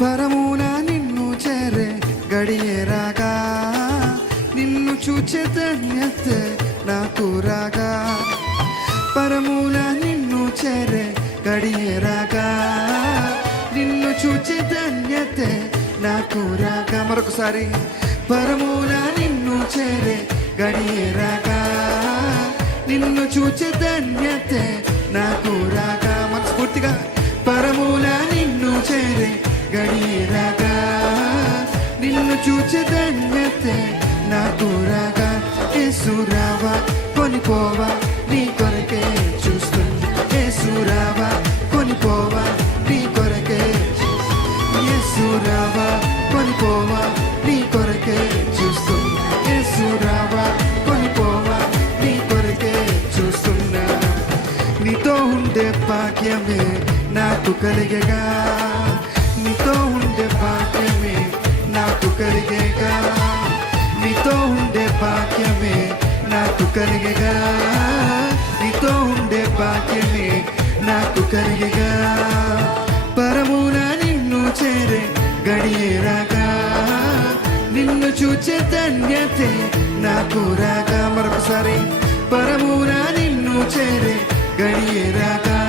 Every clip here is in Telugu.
పరమున నిన్ను చేరే గడియేరాగా, నిన్ను చూచే ధన్యత నాకు రాగా. పరమున నిన్ను చేరే గడియేరాగా, నిన్ను చూచే ధన్యత నాకు రాగా. మరొకసారి, పరమున నిన్ను చేరే గడియేరాగా, నిన్ను చూచే ధన్యత నాకు రాగా. మనస్ఫూర్తిగా, పరమున నిన్ను చేరే గడియేరాగా, నిన్ను చూచే ధన్యత నాకు రాగా. యేసు రావా కొనిపోవా నీ కొరకే చూస్తుంది. యేసు రావా కొనిపోవా నీ కొరకే. యేసు రావా కొనిపోవా నీ కొరకే చూస్తుంది. యేసు రావా కొనిపోవా నీ కొరకే చూస్తున్నా. నీతో ఉండే భాగ్యమే నాకు కలిగేగా, నీతో ఉండే భాగ్యమే నాకు కలిగేగా. నీతో ఉండే భాగ్యమే నాకు కలిగేగా, నీతో ఉండే భాగ్యమే నాకు కలిగేగా. పరమున నిన్ను చేరే గడియేరాగా, నిన్ను చూచే ధన్యతే నాకు రాగా. మరొకసారి, పరమున నిన్ను చేరే గడియేరాగా,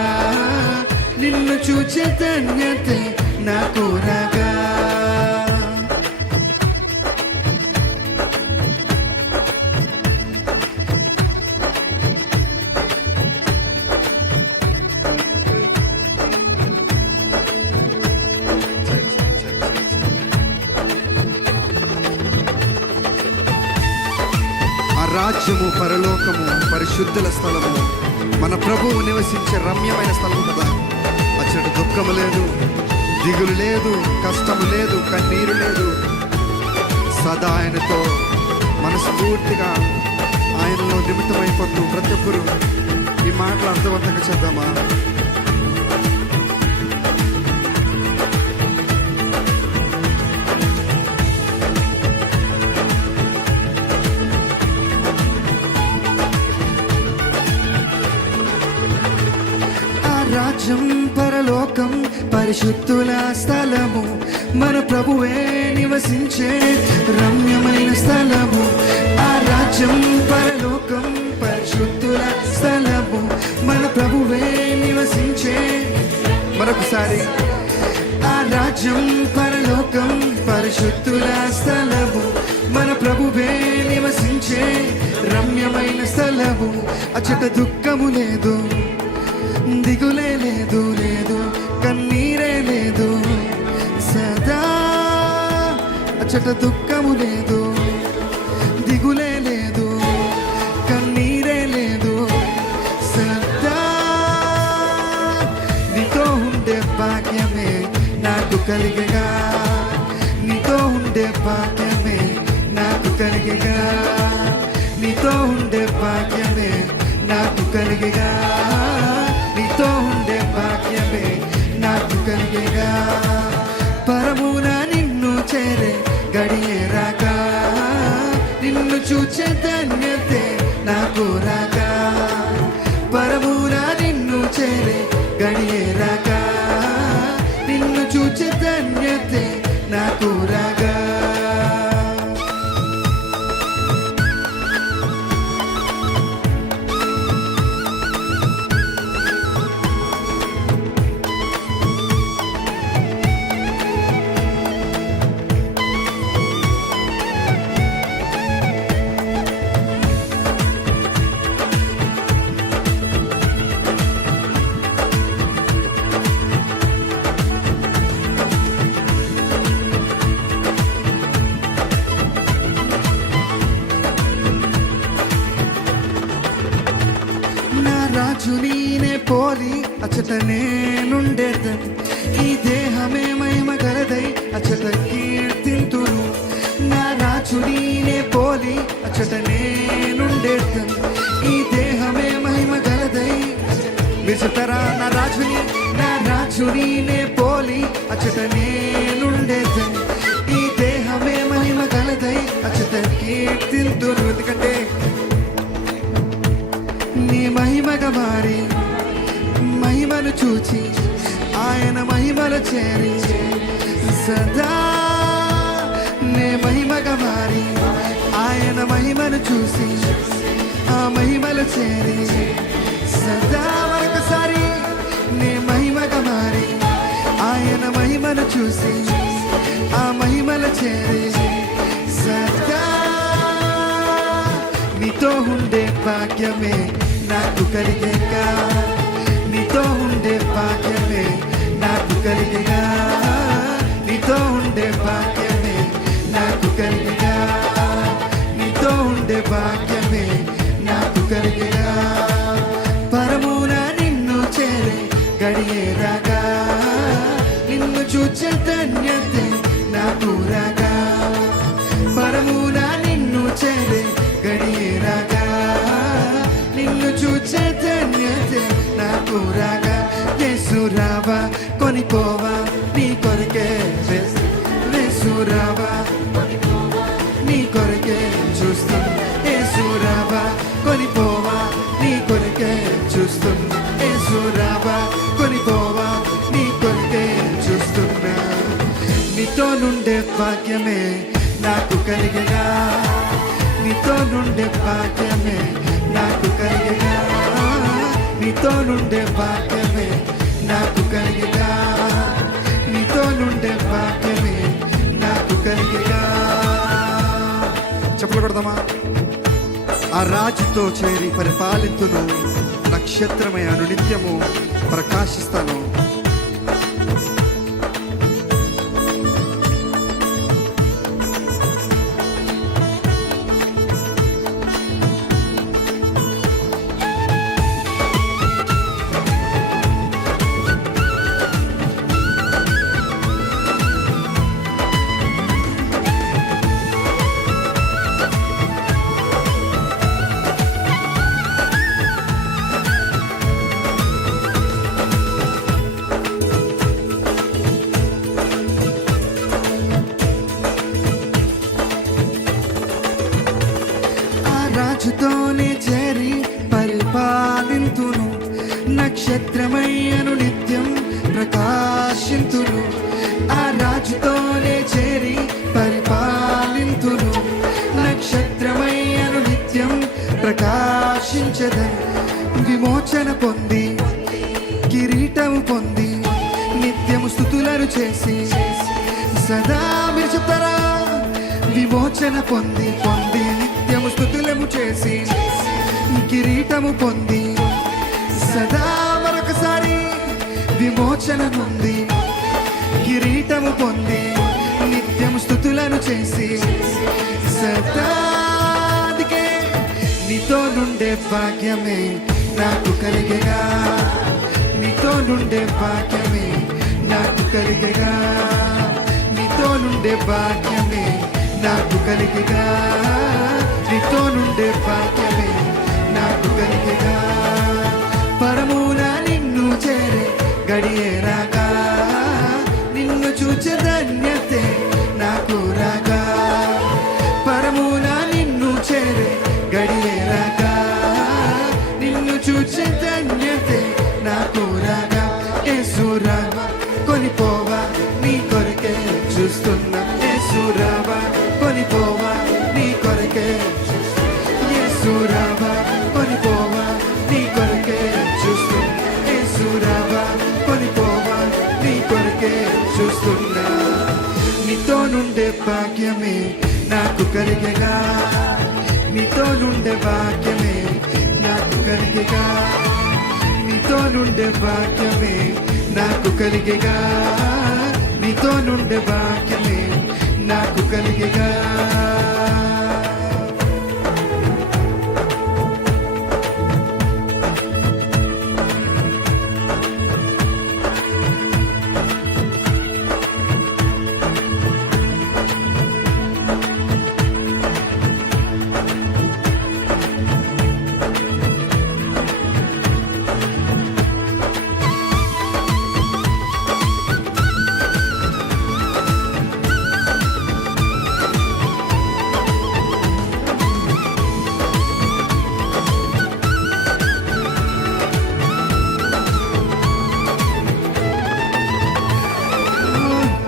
నిన్ను చూచే ధన్యతే నాకు రాగా. రాజ్యము, పరలోకము, పరిశుద్ధుల స్థలము, మన ప్రభువు నివసించే రమ్యమైన స్థలము కదా. అచ్చట దుఃఖము లేదు, దిగులు లేదు, కష్టము లేదు, కన్నీరు లేదు. సదా ఆయనతో మనస్ఫూర్తిగా ఆయనలో నిమిత్తమైపోతూ ప్రతి ఒక్కరు ఈ మాటలు అర్థవంతంగా చేద్దామా? రాజ్యం, పరలోకం, పరిశుద్ధుల స్థలము, మన ప్రభువే నివసించే రమ్యమైన స్థలము. ఆ రాజ్యం, పరలోకం, పరిశుద్ధుల స్థలము, మన ప్రభువే నివసించే. మరొకసారి, ఆ రాజ్యం, పరలోకం, పరిశుద్ధుల స్థలము, మన ప్రభువే నివసించే రమ్యమైన స్థలము. అచ్చట దుఃఖము లేదు, దిగులే లేదు, లేదు కన్నీరే లేదు. సదా అచ్చట దుఃఖము లేదు, దిగులే లేదు, కన్నీరే లేదు. సదా నీతో ఉండే భాగ్యమే నాకు కలిగేగా, నీతో ఉండే భాగ్యమే నాకు కలిగేగా. నీతో ఉండే భాగ్యమే నాకు కలిగేగా, నీతో ఉండే భాగ్యమే నాకు కలిగేగా. పరమున నిన్ను చేరే గడియేరాగా, నిన్ను చూచే ధన్యతే నాకు రాగా. పరమున నిన్ను చేరే గడియేరాగా, నిన్ను చూచే ధన్యతే నాకు రాగా. రాజు నీనే పోలి అచ్చట నేనుండేదను, ఈ దేహమే మహిమ గలదై అచ్చట కీర్తింతును. నా రాజు నీనే పోలి అచ్చట నేనుండేదను, ఈ దేహమే మహిమ గలదై. మీరు చెప్తారా? నా రాజు నీనే పోలి అచ్చట నేనుండేదను, ఈ దేహమే మహిమ గలదై అచ్చట కీర్తింతును. ఎందుకంటే నీ మహిమగా మారి మహిమను చూచి ఆయన మహిమలు చేరి సదా నే మహిమగా మారి ఆయన మహిమను చూసి ఆ మహిమలు చేరి సదా మరొకసారి నే మహిమగా మారి ఆయన మహిమను చూసి ఆ మహిమలు చేరి సదా నీతో ఉండే భాగ్యమే నాకు కలిగేగా నీతో ఉండే భాగ్యమే నాకు కలిగేగా నీతో ఉండే భాగ్యమే నాకు కలిగేగా నీతో ఉండే భాగ్యమే నాకు కలిగేగా పరమున నిన్ను చేరే గడియేరాగా నిన్ను చూచే ధన్యతే నాకు రాగా పరమున నిన్ను చేరే గడియేరాగా నిన్ను చూచే ధన్యతే నాకు రాగా యేసు రావా కొనిపోవా నీ కొరకే యేసు రావా నీ కొరకే చూస్తున్నా యేసు రావా కొనిపోవా నీ కొరకే చూస్తున్నా యేసు రావా కొనిపోవా నీ కొరకే చూస్తున్నా నీతో నుండే భాగ్యమే నాకు కలిగేగా నీతో నుండే భాగ్యమే నాకు కలిగేగా నీతో నుండే భాగ్యమే నాకు కలిగేగా నీతో నుండే భాగ్యమే నాకు కలిగేగా చెప్పలు కొడదామా ఆ రాజుతో చేరి పరిపాలింతును నక్షత్రమై అనునిత్యము ప్రకాశిస్తాను రాజుతోనే చేరి పరిపాలింతును నక్షత్రమయ్యను నిత్యం ప్రకాశింతును ఆ రాజుతోనే చేరి పరిపాలింతును నక్షత్రమయ్యను నిత్యం ప్రకాశించదని విమోచన పొంది కిరీటము పొంది నిత్యము స్తుతులను చేసి సదా మీరు చెప్తారా విమోచన పొంది నిత్యము స్తుతులము చేసి కిరీటము పొంది సదా మరొకసారి విమోచన పొంది కిరీటము పొంది నిత్యము స్తుతులను చేసి సదాదికే నీతో నుండే భాగ్యమే నాకు కలిగేగా నీతో నుండే భాగ్యమే నాకు కలిగేగా నీతో నుండే భాగ్యమే నాకు కలిగేగా నీతో నుండే భాగ్యమే నాకు కలిగేగా పరమున నిన్ను చేరే గడియేరాగా నిన్ను చూచే ధన్యతే నాకు రాగా పరమున నిన్ను చేరే గడియేరాగా నిన్ను చూచే ధన్యతే నాకు రాగా యేసు రావా కొనిపోవా నీ కొరకే చూస్తున్నా యేసు రావా కొనిపోవా నీ కొరకే యేసు రావా కొనిపోవా నీ కొరకే చూస్తున్నా యేసు రావా కొనిపోవా నీ కొరకే చూస్తున్నా నీతో నుండే భాగ్యమే నాకు కలిగేగా నీతో నుండే భాగ్యమే నాకు కలిగేగా నీతో నుండే భాగ్యమే నాకు కలిగేగా నీతో నుండే భాగ్యమే నాకు కలిగేగా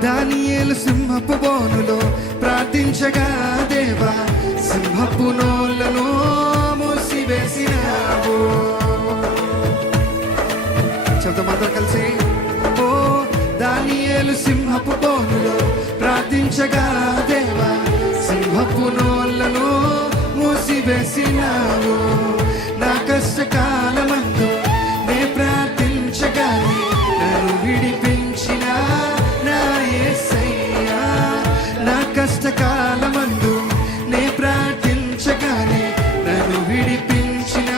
దానియేలు సింహపు బోనులో ప్రార్థించగా దేవా సింహపు నోళ్ళను మూసివేసినావు. చెప్తామందరూ కలిసి. ఓ దానియేలు సింహపు బోనులో ప్రార్థించగా దేవా సింహపు నోళ్ళను మూసివేసినావు. నా కష్టకాలమందు నే ప్రార్థించగానే నన్ను విడిపించిన నా యేసయ్యా. నా కష్టకాలమందు నే ప్రార్థించగానే నన్ను విడిపించిన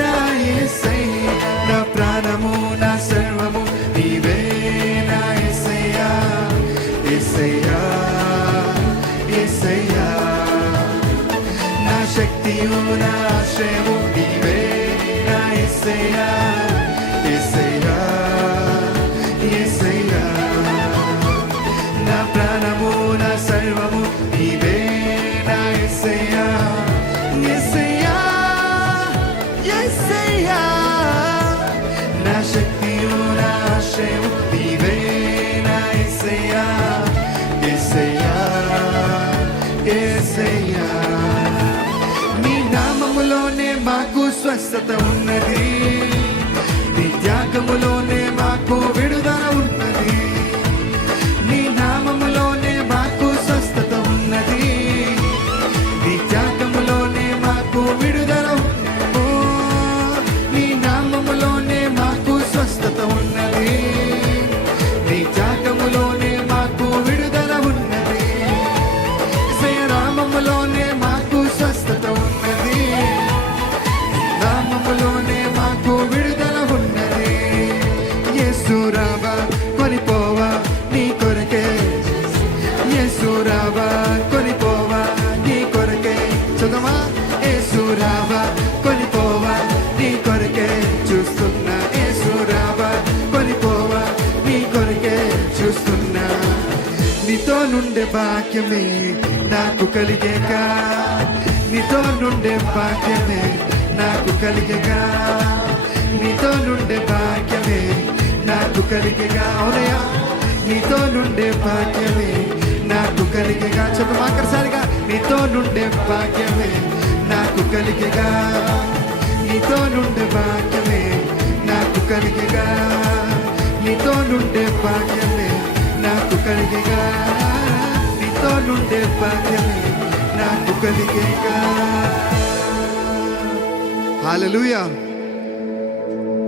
నా యేసయ్యా. నా ప్రాణము నా సర్వము నీవే నా యేసయ్యా. యేసయ్యా యేసయ్యా నా శక్తియు నా ఆశ్రయము నీవే నా యేసయ్యా. యేసయ్యా యేసయ్యా నా ప్రాణము నా సర్వము నీవే నా యేసయ్యా. యేసయ్యా యేసయ్యా నా శక్తియు నా ఆశ్రయము నీవే నా యేసయ్యా. యేసయ్యా యేసయ్యా నీ నామములోనే మాకు స్వస్థత ఉన్నది. నీ త్యాగములోనే మాకు విడుదల ఉన్నది. నీ నామములోనే మాకు స్వస్థత ఉన్నది. నీ త్యాగములోనే మాకు విడుదల ఉన్నది. ఓ నీ నామములోనే మాకు స్వస్థత ఉన్నది. నీ త్యాగములోనే మాకు విడుదల ఉన్నది. నామములోనే మాకు స్వస్థత ఉన్నది. నామములోనే మాకు విడుదల ఉన్నది. యేసు రావా కొనిపోవా నీ కొరకే. యేసు రావా కొనిపోవా నీ కొరకే. చదవా. యేసు రావా కొనిపోవా నీ కొరకే చూస్తున్నా. యేసు రావా కొనిపోవా నీ కొరకే చూస్తున్నా. నీతో నుండే భాగ్యమే నాకు కలిగేగా. నీతో నుండే భాగ్యమే నాకు కలిగేగా. నీతో నుండే భాగ్యమే నాకు కలిగేగా. అవునయ్యా నీతో నుండే భాగ్యమే నాకు కలిగేగా. చెప్పు ఆఖరిసారిగా. నీతో నుండే భాగ్యమే నాకు కలిగేగా. నీతో నుండే భాగ్యమే నాకు కలిగేగా. నీతో నుండే భాగ్యమే నాకు కలిగేగా. నీతో నుండే భాగ్యమే నాకు కలిగేగా. హల్లెలూయా.